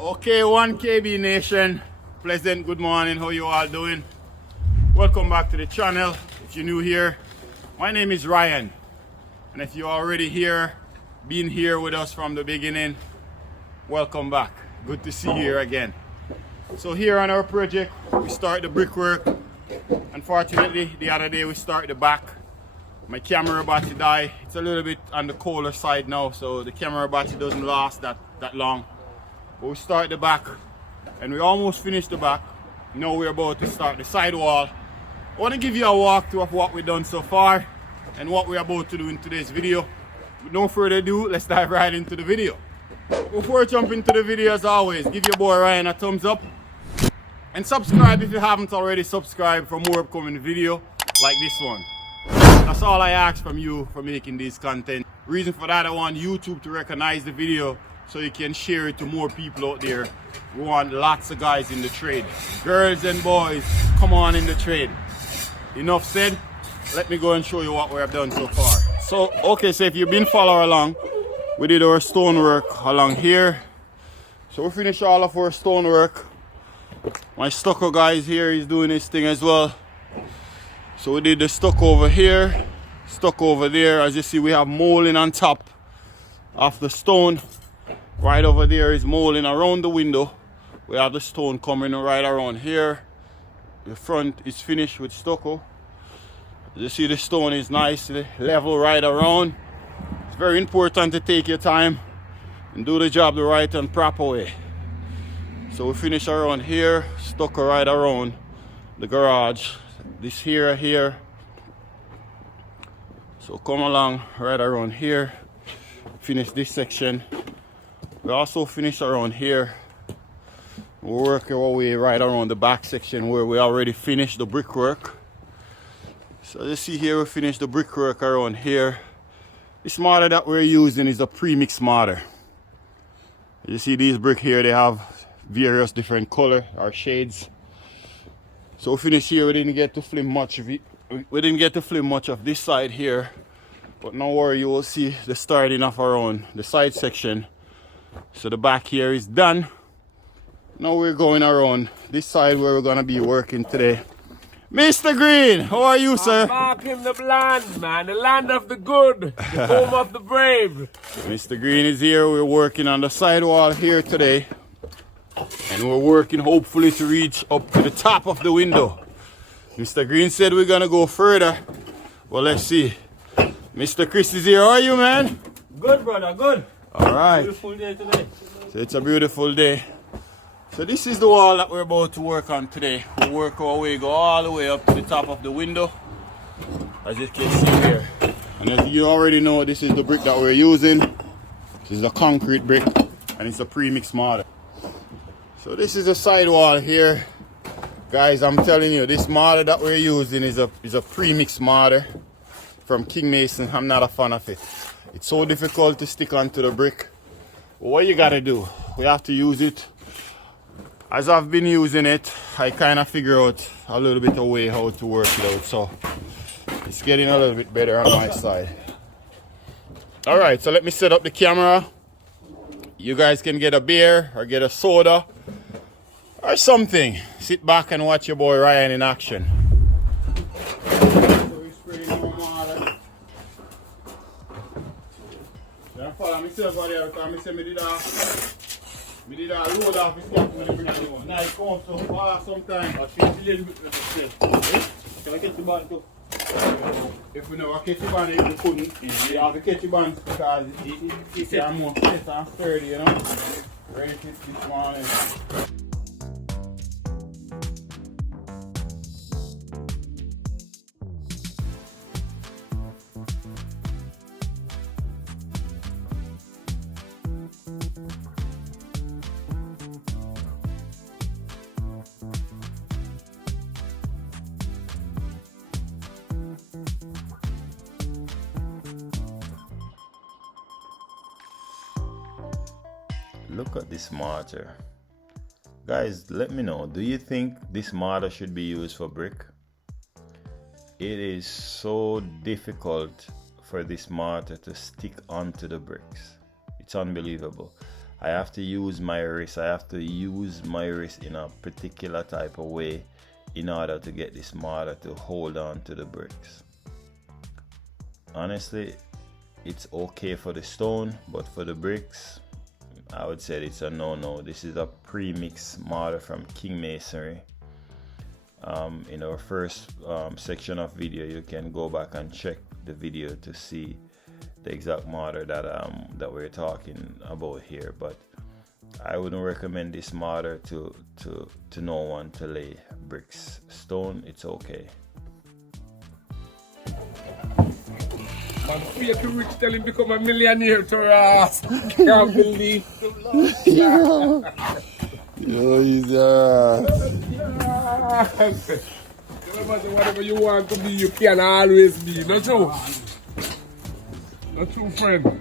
Okay, 1KB Nation, pleasant good morning, how you all doing? Welcome back to the channel. If you're new here, my name is Ryan, and if you're already here, been here with us from the beginning, welcome back. Good to see you here again. So here on our project, we start the brickwork. Unfortunately, the other day we started the back. My camera battery died. It's a little bit on the colder side now, so the camera battery doesn't last that long. But we start the back, and we almost finished the back. Now we're about to start the side wall. I want to give you a walkthrough of what we've done so far and what we're about to do in today's video. With no further ado, let's dive right into the video. Before I jump into the video, as always, give your boy Ryan a thumbs up and subscribe if you haven't already subscribed for more upcoming video like this one. That's all I ask from you for making this content. Reason for that, I want YouTube to recognize the video so you can share it to more people out there. We want lots of guys in the trade. Girls and boys, come on in the trade. Enough said, let me go and show you what we have done so far. So if you've been following along, we did our stonework along here. So we finished all of our stonework. My stucco guy is here, he's doing his thing as well. So we did the stucco over here, stucco over there. As you see, we have molding on top of the stone. Right over there is molding around the window. We have the stone coming right around here. The front is finished with stucco. As you see, the stone is nicely level right around. It's very important to take your time and do the job the right and proper way. So we finish around here, stucco right around the garage. This here. So come along right around here. Finish this section. We also finish around here. We're working our way right around the back section where we already finished the brickwork. So you see here, we finished the brickwork around here. This mortar that we're using is a premix mortar. You see these brick here, they have various different color or shades. So we finished here. We didn't get to film much of it. We didn't get to film much of this side here, but no worry, you will see the starting off around the side section. So the back here is done. Now we're going around this side where we're gonna be working today. Mr. Green, how are you, sir? I'm back in the land, man. The land of the good, the home of the brave. Mr. Green is here. We're working on the sidewall here today. And we're working hopefully to reach up to the top of the window. Mr. Green said we're gonna go further. Well, let's see. Mr. Chris is here. How are you, man? Good, brother, good. All right. Beautiful day today. So it's a beautiful day. So this is the wall that we're about to work on today. We'll work our way, go all the way up to the top of the window, as you can see here. And as you already know, this is the brick that we're using. This is a concrete brick, and it's a premix mortar. So this is the side wall here. Guys, I'm telling you, this mortar that we're using is a premix mortar from King Mason. I'm not a fan of it. It's so difficult to stick onto the brick. But what you gotta do, we have to use it. As I've been using it, I kind of figure out a little bit of way how to work it out. So it's getting a little bit better on my side. All right, so let me set up the camera. You guys can get a beer or get a soda or something. Sit back and watch your boy Ryan in action. So we spray more water. Then follow myself out there because I say me did a load off his cap when I bring a new one. Now it comes so far sometimes. I feel a little bit of the Can I catch the band too? If we never catch the band, we couldn't. You have to catch the band because it's more fit and sturdy, you know. Ready to fit this morning. Look at this mortar. Guys, let me know, do you think this mortar should be used for brick? It is so difficult for this mortar to stick onto the bricks. It's unbelievable. I have to use my wrist. I have to use my wrist in a particular type of way in order to get this mortar to hold on to the bricks. Honestly, it's okay for the stone, but for the bricks, I would say it's a no-no. This is a pre-mix mortar from King Masonry. In our first section of video, you can go back and check the video to see the exact mortar that we're talking about here. But I wouldn't recommend this mortar to no one to lay bricks. Stone, it's okay. Man, fake rich, tell him become a millionaire to us. Can't believe Yo, he's No matter whatever you want to be, you can always be. Not true? Not true, friend.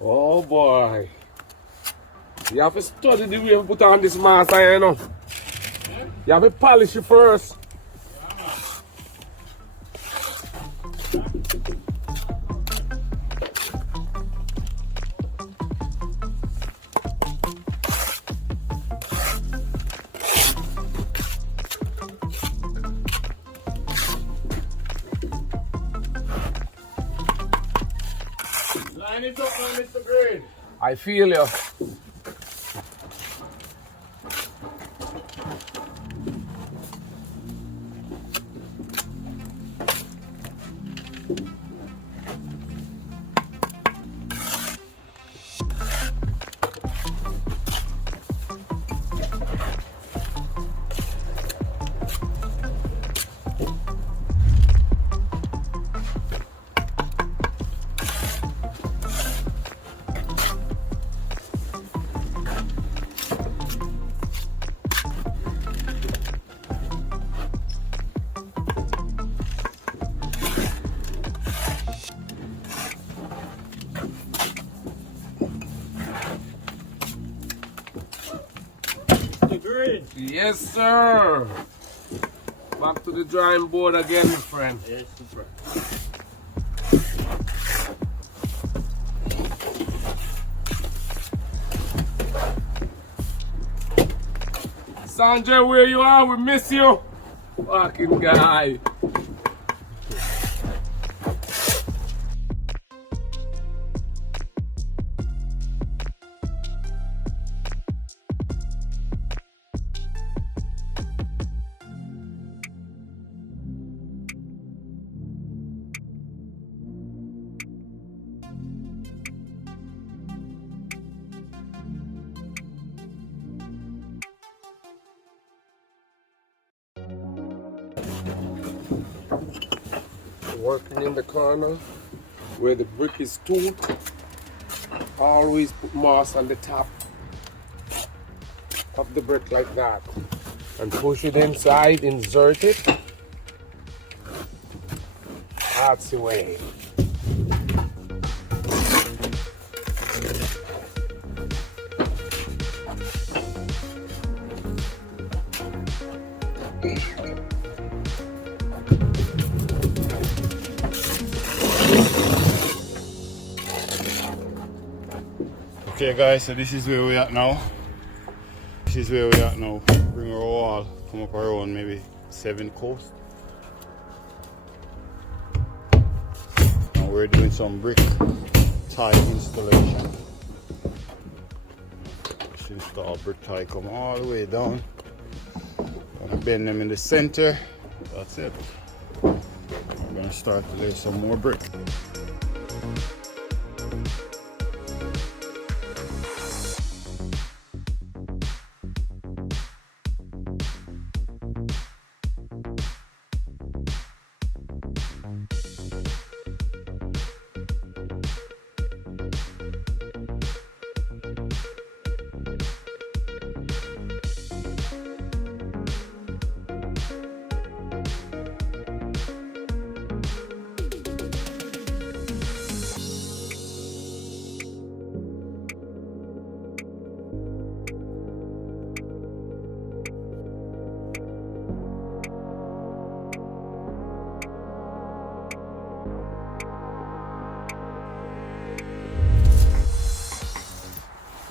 Oh boy. You have to study the way you put on this master, you know. You have to polish it first. Line it up now, Mr. Green. I feel you. Yes, sir. Back to the drawing board again, my friend. Yes, super. Sanjay, where you are? We miss you. Fucking guy. Working in the corner where the brick is toothed. Always put moss on the top of the brick like that and push it inside, insert it. That's the way. Okay guys, so this is where we at now. Bring our wall, come up around maybe 7 coast. And we're doing some brick tie installation. Just install brick tie, come all the way down. Gonna bend them in the center. That's it. We're gonna start to lay some more brick.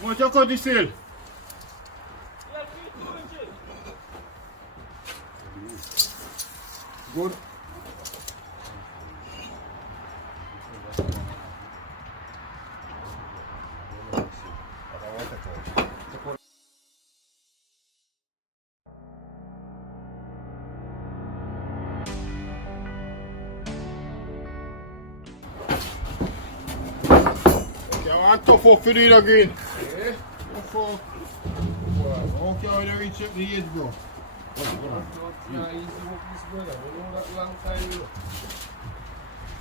Much you cut the seal? Good. Okay, I want tough up for the inner green. Yeah. Tough up. Okay, how you reach up the edge, bro? Yeah, easy work this brother. We know that long time, you know.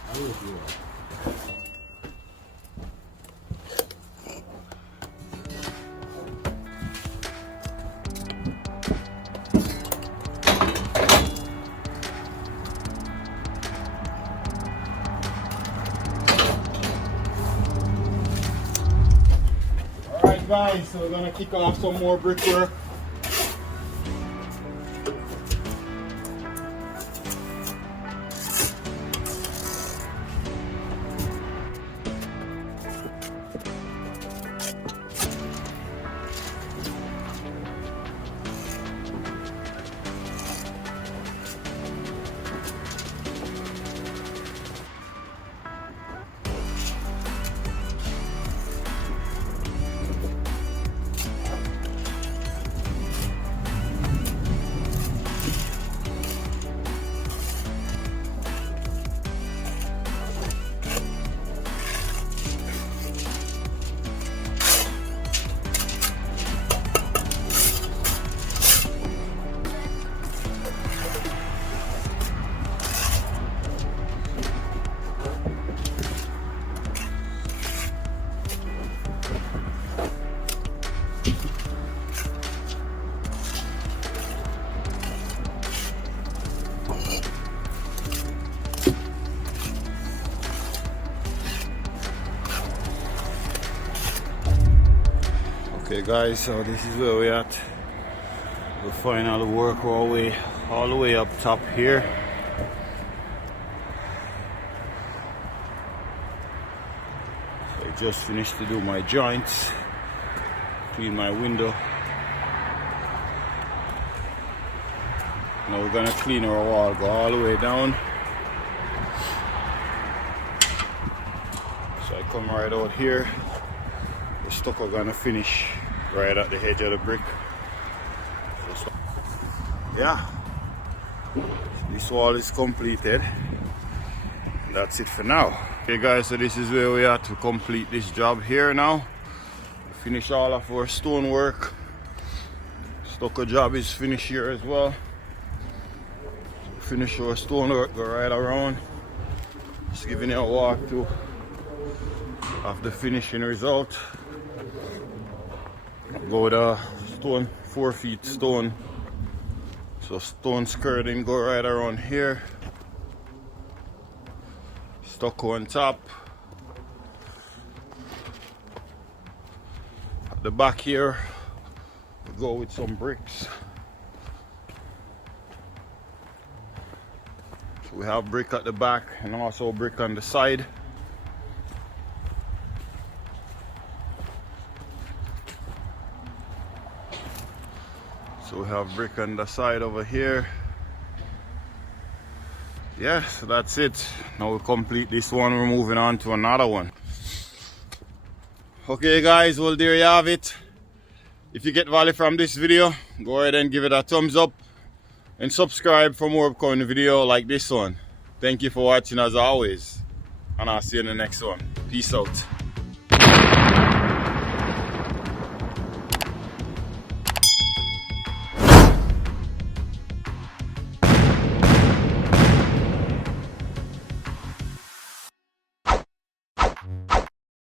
I will do that. Alright guys, so we're gonna kick off some more brickwork. Okay guys, so this is where we're at. The final work all the way up top here. So I just finished to do my joints, clean my window. Now we're gonna clean our wall, go all the way down. So I come right out here. The stucco gonna finish right at the edge of the brick. So, yeah, this wall is completed. That's it for now. Okay guys, so this is where we are to complete this job here now. Finish all of our stone work. Stucco job is finished here as well. Finish our stone work, go right around. Just giving you a walkthrough of the finishing result. Go the stone, 4 feet stone. So stone skirting go right around here. Stucco on top. At the back here, we go with some bricks. So we have brick at the back and also brick on the side. So we have brick on the side over here. Yeah, so that's it. Now we complete this one, we're moving on to another one. Okay guys, well there you have it. If you get value from this video, go ahead and give it a thumbs up and subscribe for more upcoming video like this one. Thank you for watching as always, and I'll see you in the next one. Peace out.